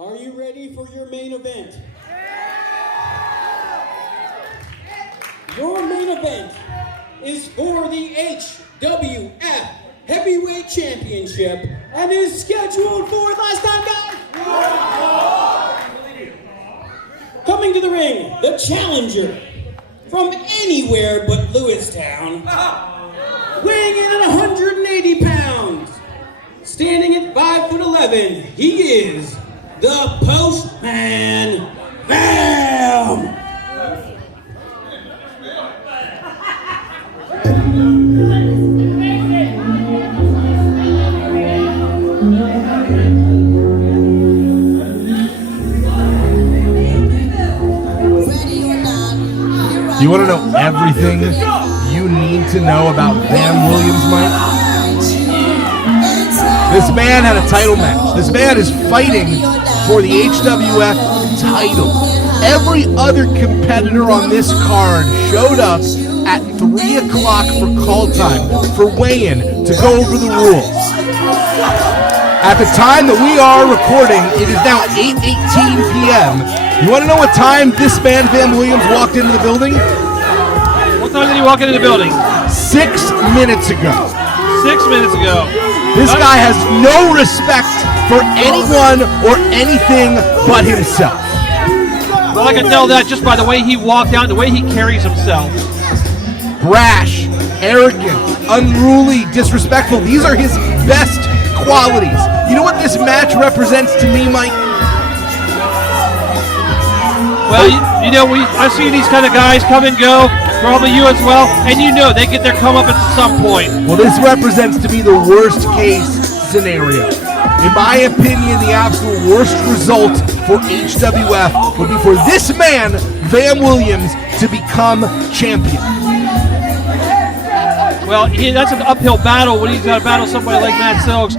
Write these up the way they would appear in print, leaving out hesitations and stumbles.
Are you ready for your main event? Your main event is for the HWF Heavyweight Championship and is scheduled for last time, guys. Coming to the ring, the challenger from anywhere but Lewistown, weighing in at 180 pounds, standing at 5'11", he is the Postman Bam! You want to know everything you need to know about Van Williams, Mike? This man had a title match. This man is fighting for the HWF title. Every other competitor on this card showed up at 3 o'clock for call time, for weigh-in, to go over the rules. At the time that we are recording, it is now 8:18 p.m. You want to know what time this man, Van Williams, walked into the building? What time did he walk into the building? 6 minutes ago. 6 minutes ago. This guy has no respect for anyone or anything but himself. Well, I can tell that just by the way he walked out and the way he carries himself. Brash, arrogant, unruly, disrespectful. These are his best qualities. You know what this match represents to me, Mike? Well, you know, I've seen these kind of guys come and go, probably you as well, and you know they get their comeuppance at some point. Well, this represents to me the worst case scenario. In my opinion, the absolute worst result for HWF would be for this man, Van Williams, to become champion. Well, that's an uphill battle when he's got to battle somebody like Matt Silks.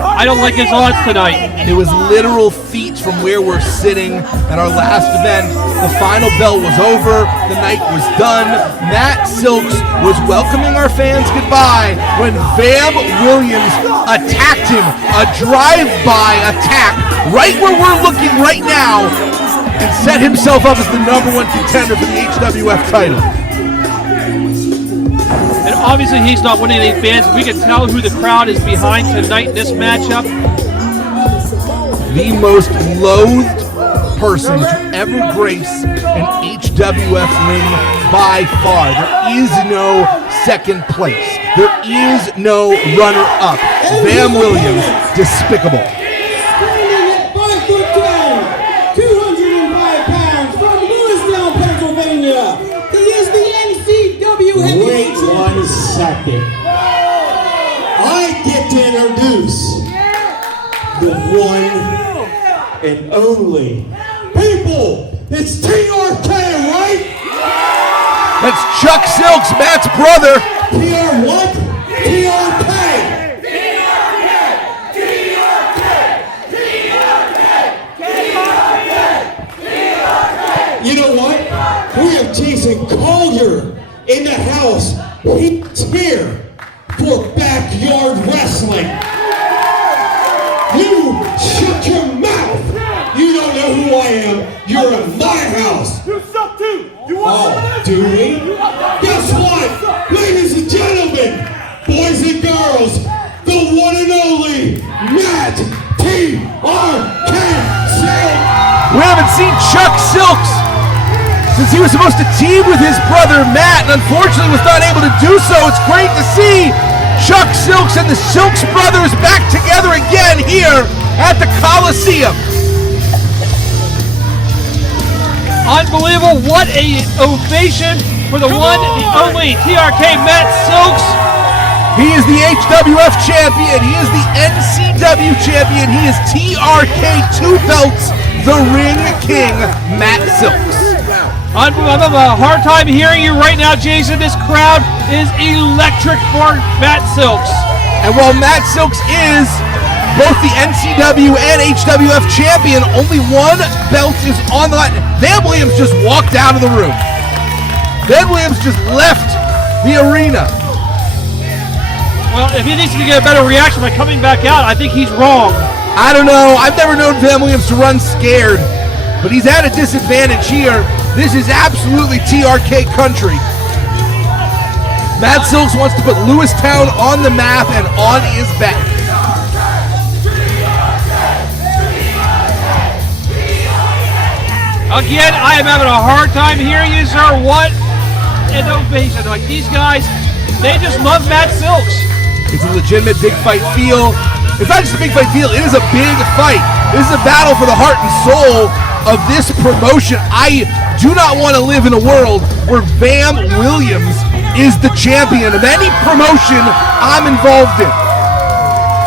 I don't like his odds tonight. It was literal feet from where we're sitting at our last event. The final bell was over. The night was done. Matt Silks was welcoming our fans goodbye when Van Williams attacked him. A drive-by attack right where we're looking right now and set himself up as the #1 contender for the HWF title. And obviously he's not winning any fans. We can tell who the crowd is behind tonight in this matchup. The most loathed person to ever grace an HWF ring by far. There is no second place. There is no runner-up. Van Williams, despicable. Standing at 5'10", 205 pounds from Lewistown, Pennsylvania, he is the NCW Heavyweight. Wait 1 second. I get to introduce the one and only people. It's TRK, right? That's Chuck Silks, Matt's brother. TR what? TRK. You know what? We have Jason Collier in the house. He's here for backyard wrestling. You shut your mouth. You don't know who I am. You're in my house. You suck too. You want Oh, do we? Guess what? Ladies and gentlemen, boys and girls, the one and only Matt TRK Silks. We haven't seen Chuck Silks since he was supposed to team with his brother Matt and unfortunately was not able to do so. It's great to see Chuck Silks and the Silks brothers back together again here at the Colosseum. Unbelievable. What a ovation for the one and only TRK Matt Silks. He is the HWF champion. He is the NCW champion. He is TRK 2 belts, the Ring King, Matt Silks. I'm having a hard time hearing you right now, Jason. This crowd is electric for Matt Silks. And while Matt Silks is both the NCW and HWF champion, only one belt is on the line. Van Williams just walked out of the room. Van Williams just left the arena. Well, if he needs to get a better reaction by coming back out, I think he's wrong. I don't know. I've never known Van Williams to run scared, but he's at a disadvantage here. This is absolutely TRK country. Matt Silks wants to put Lewistown on the map and on his back. Again, I am having a hard time hearing you, sir. What innovation? Like, these guys, they just love Matt Silks. It's a legitimate big fight feel. It's not just a big fight feel, it is a big fight. This is a battle for the heart and soul of this promotion. I do not want to live in a world where Van Williams is the champion of any promotion I'm involved in.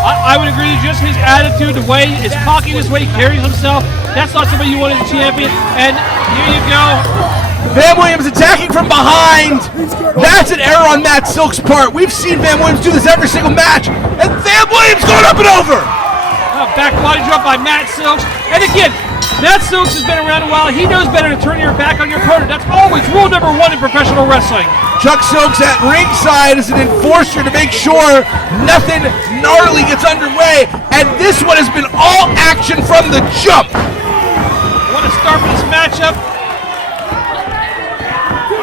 I would agree, just his attitude, the way, his cockiness, the way he carries himself, that's not somebody you want as a champion. And here you go. Van Williams attacking from behind. That's an error on Matt Silk's part. We've seen Van Williams do this every single match. And Van Williams going up and over. Back body drop by Matt Silks. And again, Matt Silks has been around a while. He knows better to turn your back on your opponent. That's always rule number one in professional wrestling. Chuck Silks at ringside as an enforcer to make sure nothing gnarly gets underway. And this one has been all action from the jump. What a start for this matchup.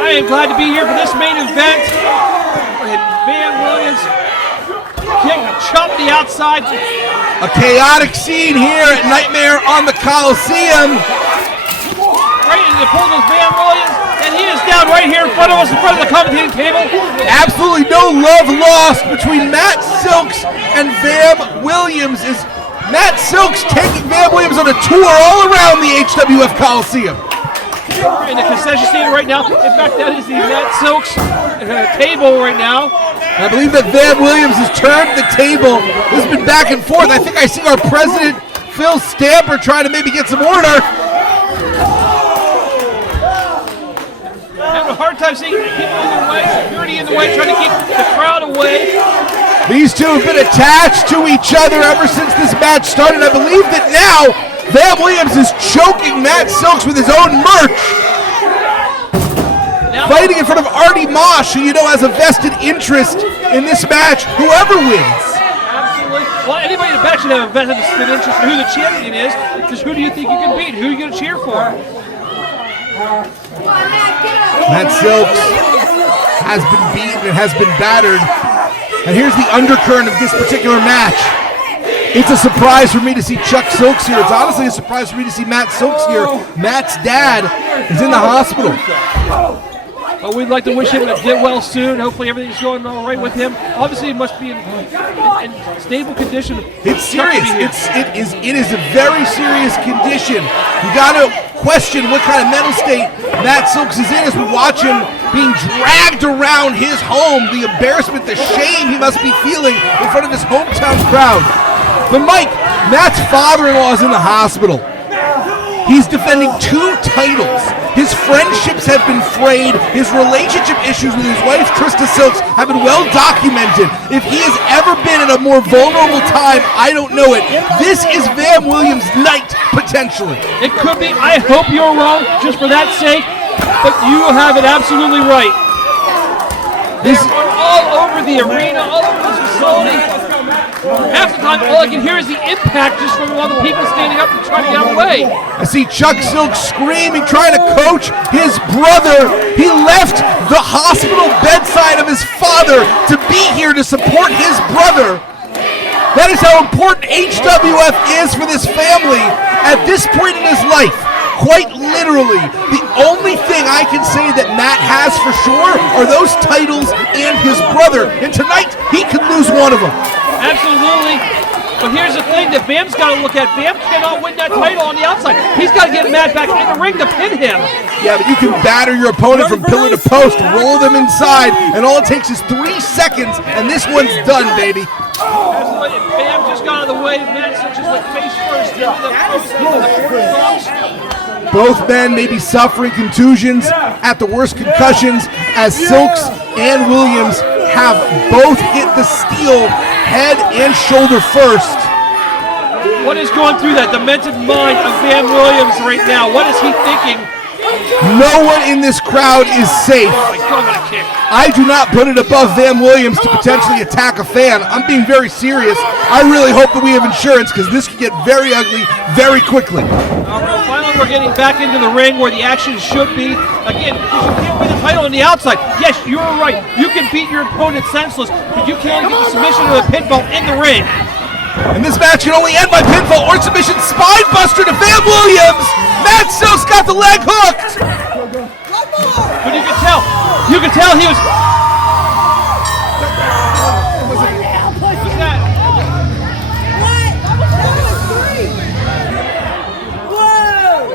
I am glad to be here for this main event. And Van Williams kick, chop the outside. A chaotic scene here at Nightmare on the Colosseum. Right into the pull of Van Williams. And he is down right here in front of us, in front of the commentating table. Absolutely no love lost between Matt Silks and Van Williams. Is Matt Silks taking Van Williams on a tour all around the HWF Coliseum. In the concession stand right now. In fact, that is the Matt Silks table right now. I believe that Van Williams has turned the table. This has been back and forth. I think I see our president, Phil Stamper, trying to maybe get some order. Having a hard time seeing people in the way, security in the way, trying to keep the crowd away. These two have been attached to each other ever since this match started. I believe that now Van Williams is choking Matt Silks with his own merch. Now, fighting in front of Artie Mosh, who you know has a vested interest in this match, whoever wins. Absolutely. Well, anybody in the match should have a vested interest in who the champion is, because who do you think you can beat? Who are you going to cheer for? Matt Silks has been beaten and has been battered. And here's the undercurrent of this particular match. It's a surprise for me to see Chuck Silks here. It's honestly a surprise for me to see Matt Silks here. Matt's dad is in the hospital. Well, we'd like to wish him to get well soon. Hopefully everything's going all right with him. Obviously, he must be in stable condition. It's serious. It is a very serious condition. You got to question what kind of mental state Matt Silks is in as we watch him being dragged around his home. The embarrassment, the shame he must be feeling in front of his hometown crowd. But Mike, Matt's father-in-law is in the hospital. He's defending 2 titles. His friendships have been frayed. His relationship issues with his wife, Trista Silks, have been well documented. If he has ever been in a more vulnerable time, I don't know it. This is Van Williams' night, potentially. It could be. I hope you're wrong, just for that sake. But you have it absolutely right. They're all over the arena, all over the facility. Half the time, all I can hear is the impact just from all the people standing up and trying to get out of the way. I see Chuck Silks screaming, trying to coach his brother. He left the hospital bedside of his father to be here to support his brother. That is how important HWF is for this family at this point in his life. Quite literally, the only thing I can say that Matt has for sure are those titles and his brother. And tonight, he could lose one of them. Absolutely. But here's the thing that Bam's got to look at. Bam cannot win that title on the outside. He's got to get Matt back in the ring to pin him. Yeah, but you can batter your opponent from pillar to post, roll them inside, and all it takes is 3 seconds, and this one's done, baby. Absolutely. Bam just got out of the way. Matt just went face first into the post, into the box. Both men may be suffering contusions at the worst concussions as Silks and Williams have both hit the steel head and shoulder first. What is going through that demented mind of Van Williams right now? What is he thinking? No one in this crowd is safe. Oh my God, what a kick. I do not put it above Van Williams to potentially attack a fan. I'm being very serious. I really hope that we have insurance because this could get very ugly very quickly. All right, finally we're getting back into the ring where the action should be. Again, because you can't win the title on the outside. Yes, you're right. You can beat your opponent senseless, but you can't get the submission or the pinfall in the ring. And this match can only end by pinfall or submission. Spine buster to Van Williams. Matt Silk's got the leg hooked. But you can tell he was. What's that?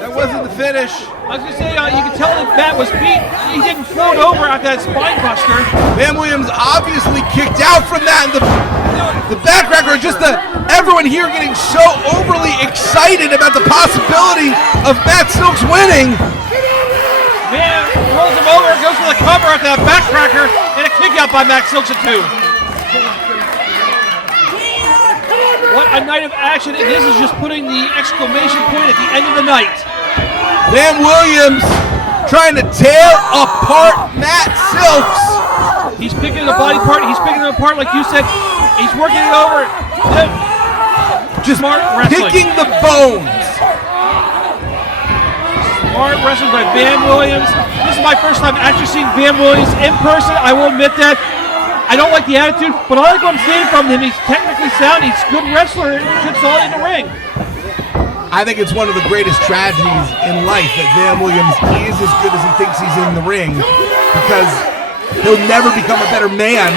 That wasn't the finish. I was gonna say you can tell that Matt was beat. He didn't float over after that spine buster. Van Williams obviously kicked out from that. And the backcracker, just everyone here getting so overly excited about the possibility of Matt Silk's winning. Man rolls him over, goes for the cover after that backcracker, and a kick out by Matt Silk's at 2. What a night of action, and this is just putting the exclamation point at the end of the night. Van Williams trying to tear apart Matt Silk's. He's picking the body part, he's picking it apart like you said. He's working it over. Just smart wrestling. picking the bones. Smart wrestling by Van Williams. This is my first time actually seeing Van Williams in person. I will admit that. I don't like the attitude, but I like what I'm seeing from him. He's technically sound. He's a good wrestler. Good solid in the ring. I think it's one of the greatest tragedies in life that Van Williams is as good as he thinks he's in the ring, because he'll never become a better man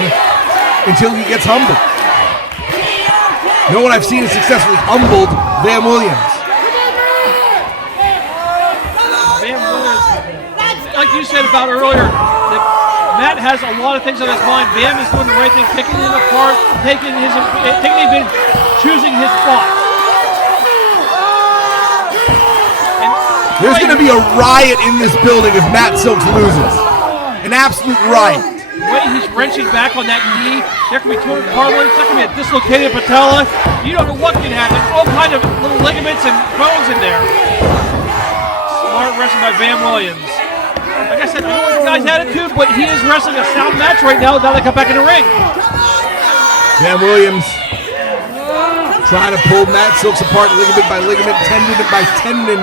until he gets humbled. No one I've seen has successfully humbled Van Williams. Van Williams, like you said about earlier, that Matt has a lot of things on his mind. Van is doing the right thing, picking him apart, taking advantage, choosing his spot. There's going to be a riot in this building if Matt Silks loses. An absolute riot. The way he's wrenching back on that knee, there can be torn cartilage, there can be a dislocated patella. You don't know what can happen. All kind of little ligaments and bones in there. Smart wrestling by Van Williams. Like I said, I don't like the guy's attitude, but he is wrestling a sound match right now they come back in the ring. Van Williams trying to pull Matt Silks apart ligament by ligament, tendon by tendon,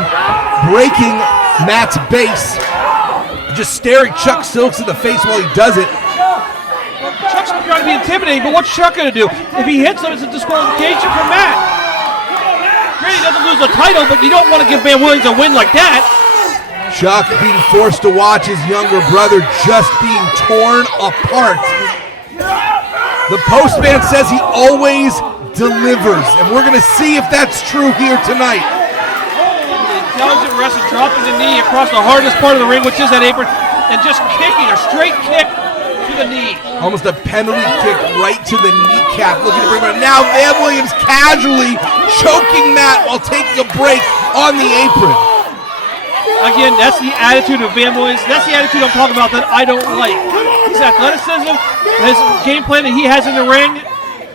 breaking Matt's base. Just staring Chuck Silks in the face while he does it. Chuck's trying to be intimidating, but what's Chuck going to do? If he hits him, it's a disqualification for Matt. Great, he doesn't lose the title, but you don't want to give Van Williams a win like that. Chuck being forced to watch his younger brother just being torn apart. The postman says he always delivers, and we're going to see if that's true here tonight. Intelligent wrestler dropping the knee across the hardest part of the ring, which is that apron, and just kicking, a straight kick to the knee. Almost a penalty kick right to the kneecap, looking to bring him down. Now Van Williams casually choking Matt while taking a break on the apron. Again, that's the attitude of Van Williams. That's the attitude I'm talking about that I don't like. His athleticism, his game plan that he has in the ring.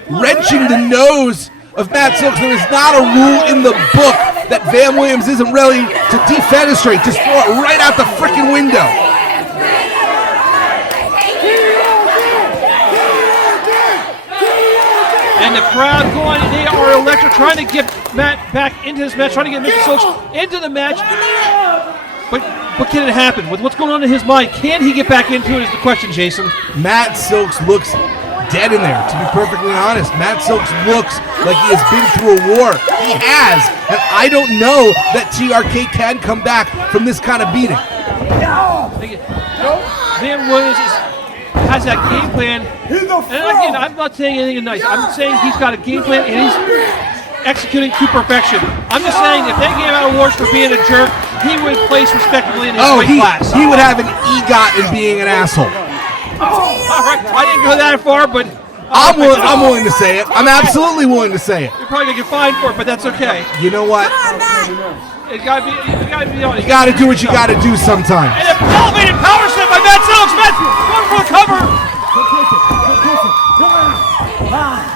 Wrenching the nose of Matt Silks. There is not a rule in the book that Van Williams isn't ready to defenestrate. Just throw it right out the freaking window. And the crowd going, they are electric, trying to get Matt back into this match, trying to get Mr. Silks into the match. But can it happen? With what's going on in his mind, can he get back into it is the question, Jason. Matt Silks looks dead in there, to be perfectly honest. Matt Silks looks like he has been through a war. He has, and I don't know that TRK can come back from this kind of beating. Van Williams has that game plan, and again, I'm not saying anything nice. I'm saying he's got a game plan, and he's executing to perfection. I'm just saying, if they gave out awards for being a jerk, he would place respectably in his weight class. He would have an EGOT in being an asshole. All right, I didn't go that far, but I'm willing to say it. I'm absolutely willing to say it. You're probably gonna get fined for it, but that's okay. You know what? It gotta be on. You gotta do what you gotta do sometimes. And an elevated power set by Matt Silks. Matt going for the cover.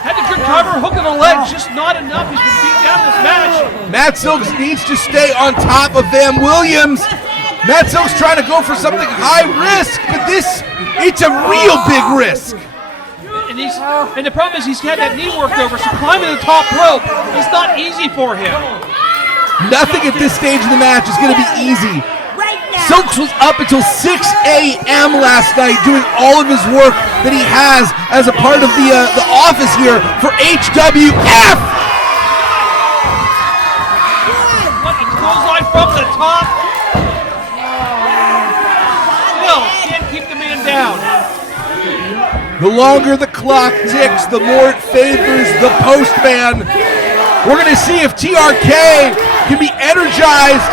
Had the good cover, hook on the leg, just not enough. He's been beat down this match. Matt Silks needs to stay on top of Van Williams. Matt Silk's trying to go for something high risk, but it's a real big risk. And the problem is he's had that knee worked over, so climbing the top rope is not easy for him. Nothing at this stage of the match is going to be easy. Silks was up until 6 a.m. last night doing all of his work that he has as a part of the office here for HWF. What a clothesline from the top. Still can't keep the man down. The longer the clock ticks, the more it favors the postman. We're going to see if TRK can be energized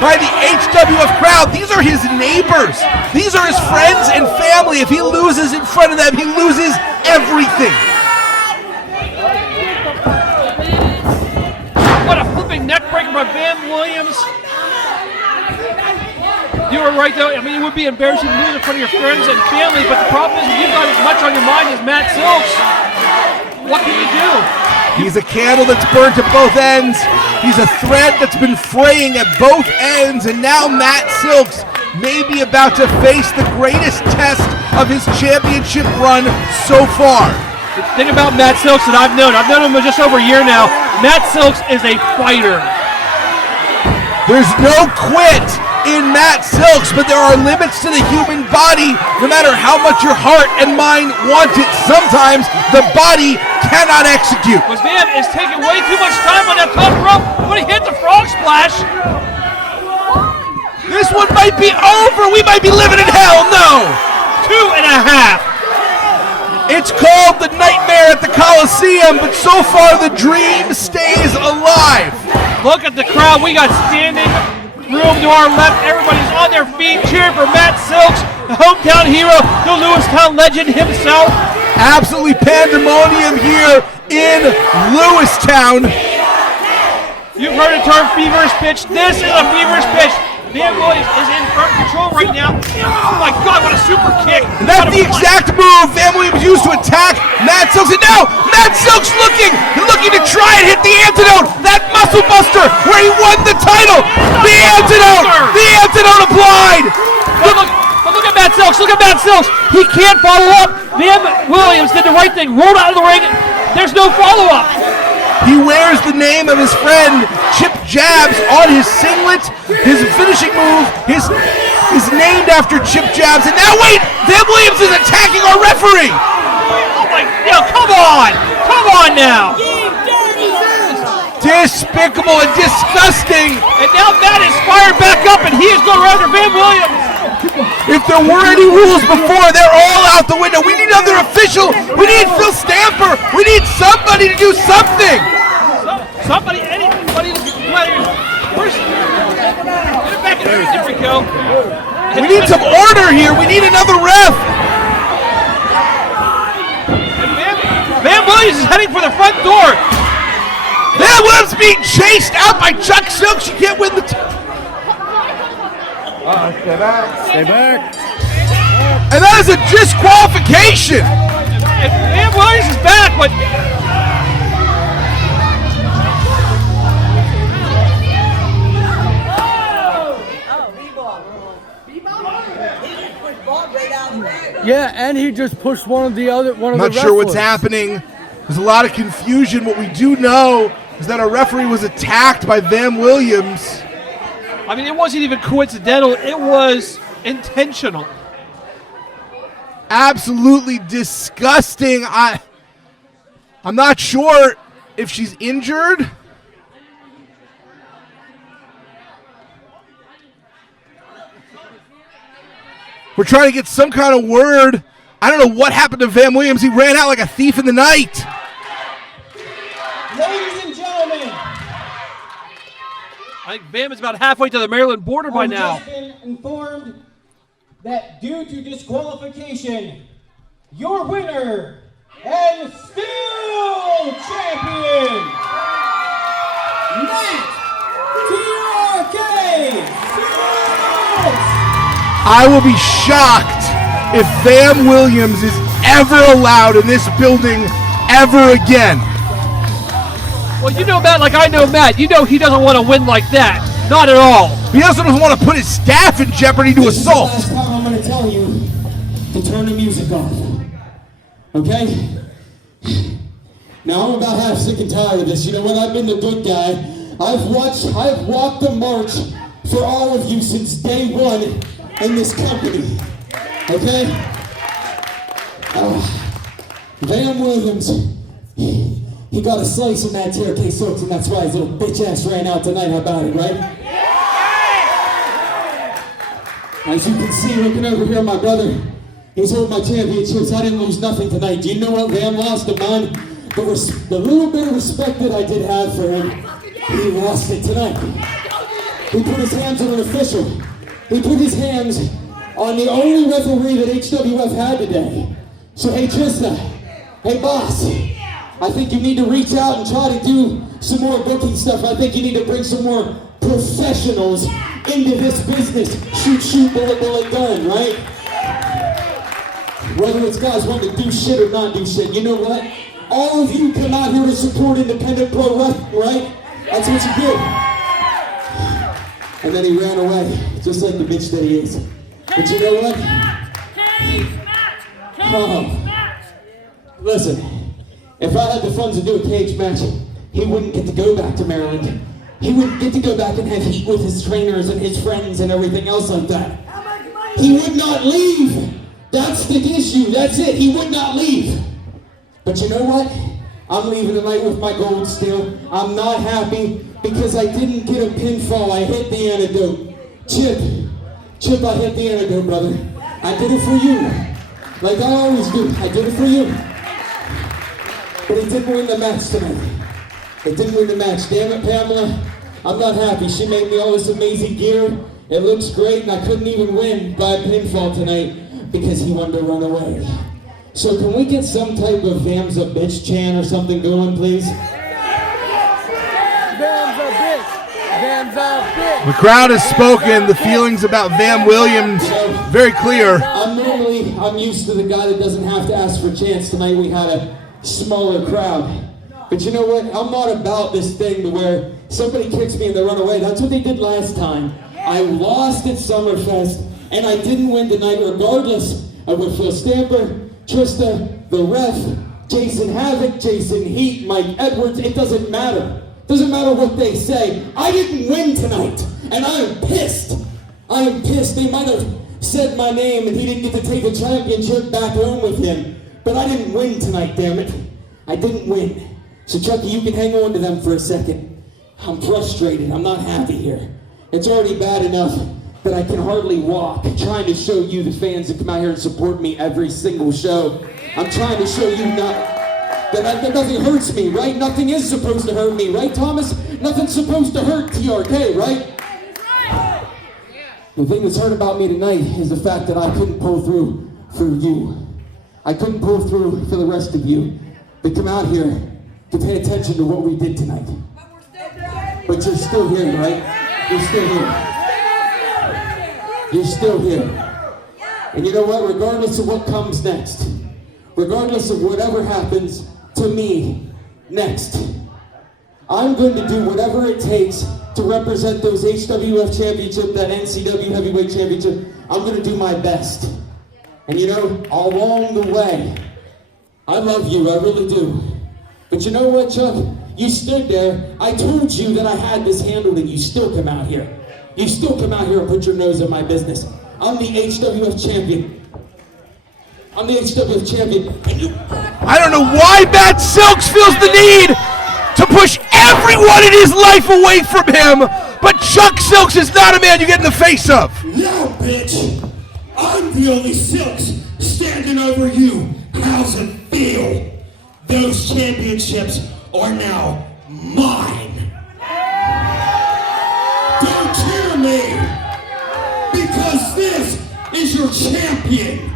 by the HWF crowd. These are his neighbors. These are his friends and family. If he loses in front of them, he loses everything. What a flipping neck breaker by Van Williams. You were right, though. I mean, it would be embarrassing to lose in front of your friends and family, but the problem is if you've got as much on your mind as Matt Silks, what can you do? He's a candle that's burnt at both ends. He's a thread that's been fraying at both ends, and now Matt Silks may be about to face the greatest test of his championship run so far. The thing about Matt Silks that I've known him for just over a year now, Matt Silks is a fighter. There's no quit in Matt Silks, but there are limits to the human body. No matter how much your heart and mind want it, sometimes the body cannot execute. But Van is taking way too much time on that top rope when he hit the frog splash. This one might be over. We might be living in hell. No. 2.5. It's called the Nightmare at the Colosseum, but so far the dream stays alive. Look at the crowd. We got standing room to our left. Everybody's on their feet cheering for Matt Silks, the hometown hero, the Lewistown legend himself. Absolutely pandemonium here in Lewistown. You've heard the term feverish pitch. This is a feverish pitch. Van Williams is in front control right now. Oh my God, what a super kick. And that's the exact move Van Williams used to attack Matt Silks. And now Matt Silks looking to try and hit the antidote. That muscle buster where he won the title. The antidote applied. But look at Matt Silks. Look at Matt Silks. He can't follow up. Van Williams did the right thing. Rolled out of the ring. There's no follow-up. He wears the name of his friend Chip Jabs on his singlet. His finishing move is named after Chip Jabs. And now wait, Van Williams is attacking our referee. Oh my, come on now. Despicable and disgusting. And now Matt is fired back up and he is going after Van Williams. If there were any rules before, they're all out the window. We need another official. We need Phil Stamper. We need somebody to do something. Anybody. Where's? Get it back in there. There we go. We need some order here. We need another ref. Van Williams is heading for the front door. Van Williams being chased out by Chuck Silks. You can't win the. Stay back. And that is a disqualification. And Van Williams is back, but yeah, and he just pushed one of the I'm not sure what's happening. There's a lot of confusion. What we do know is that our referee was attacked by Van Williams. I mean, it wasn't even coincidental. It was intentional. Absolutely disgusting. I'm not sure if she's injured. We're trying to get some kind of word. I don't know what happened to Van Williams. He ran out like a thief in the night. Ladies and gentlemen, I think Van is about halfway to the Maryland border by now. I've just been informed that due to disqualification, your winner and still champion, Matt TRK Silks. I will be shocked if Van Williams is ever allowed in this building ever again. Well, you know Matt like I know Matt. You know he doesn't want to win like that. Not at all. He also doesn't want to put his staff in jeopardy to assault. This is the last time I'm going to tell you to turn the music off. Okay? Now I'm about half sick and tired of this. You know what? I've been the good guy. I've walked the march for all of you since day one in this company. Okay? Van Williams, he got a slice in that TRK soaks, and that's why his little bitch ass ran out tonight. How about it, right? As you can see, looking over here, my brother, he's holding my championships. I didn't lose nothing tonight. Do you know what Van lost of mine? The little bit of respect that I did have for him, he lost it tonight. He put his hands on an official. He put his hands on the only referee that HWF had today. So hey Trista, hey boss, I think you need to reach out and try to do some more booking stuff. I think you need to bring some more professionals into this business. Shoot, shoot, bullet, bullet, gun, right? Whether it's guys wanting to do shit or not do shit, you know what? All of you come out here to support independent pro wrestling, right? That's what you do. And then he ran away, just like the bitch that he is. But you know what? Listen, if I had the funds to do a cage match, he wouldn't get to go back to Maryland. He wouldn't get to go back and have heat with his trainers and his friends and everything else like that. He would not leave. That's the issue. That's it. He would not leave. But you know what? I'm leaving tonight with my gold still. I'm not happy because I didn't get a pinfall. I hit the antidote. Chip, I hit the antidote, brother. I did it for you. Like I always do. I did it for you. But he didn't win the match tonight. He didn't win the match. Damn it, Pamela. I'm not happy. She made me all this amazing gear. It looks great, and I couldn't even win by a pinfall tonight because he wanted to run away. So can we get some type of Vam's a bitch chant or something going, please? Vam's a bitch. Vam's a bitch. The crowd has spoken. The feelings about Van Williams very clear. I'm used to the guy that doesn't have to ask for chants. Tonight we had a smaller crowd. But you know what? I'm not about this thing to where somebody kicks me and they run away. That's what they did last time. I lost at Summerfest, and I didn't win tonight regardless of what Phil Stamper, Trista, the ref, Jason Havoc, Jason Heat, Mike Edwards, it doesn't matter. Doesn't matter what they say. I didn't win tonight, and I am pissed. I am pissed. They might have said my name and he didn't get to take a championship back home with him. But I didn't win tonight, damn it. I didn't win. So Chucky, you can hang on to them for a second. I'm frustrated. I'm not happy here. It's already bad enough that I can hardly walk. I'm trying to show you, the fans that come out here and support me every single show. I'm trying to show you that nothing hurts me, right? Nothing is supposed to hurt me, right, Thomas? Nothing's supposed to hurt TRK, right? The thing that's hurt about me tonight is the fact that I couldn't pull through for you. I couldn't pull through for the rest of you. But come out here to pay attention to what we did tonight. But you're still here, right? You're still here. You're still here. And you know what? Regardless of what comes next, regardless of whatever happens to me next, I'm going to do whatever it takes to represent those HWF championship, that NCW heavyweight championship. I'm going to do my best. And you know, along the way, I love you, I really do. But you know what, Chuck? You stood there. I told you that I had this handled, and you still come out here. You still come out here and put your nose in my business. I'm the HWF champion. I'm the HWF champion. And you... I don't know why Matt Silks feels the need to push everyone in his life away from him, but Chuck Silks is not a man you get in the face of. No, bitch. I'm the only Silks standing over you. How's it feel? Those championships are now mine. Don't cheer me, because this is your champion.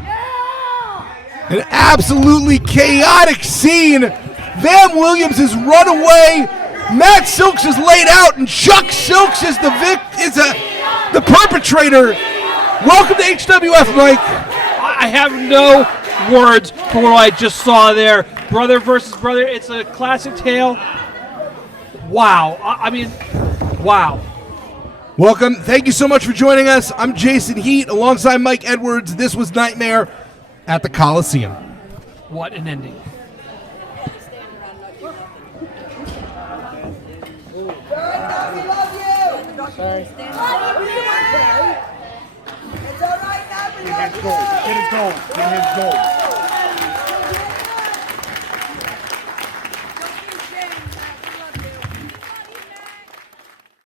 An absolutely chaotic scene. Van Williams has run away. Matt Silks is laid out, and Chuck Silks is the perpetrator. Welcome to HWF, Mike. I have no words for what I just saw there. Brother versus brother. It's a classic tale. Wow. I mean, wow. Welcome. Thank you so much for joining us. I'm Jason Heat alongside Mike Edwards. This was Nightmare at the Colosseum. What an ending. Sorry. Get his goal. Get his goal. Get his goal.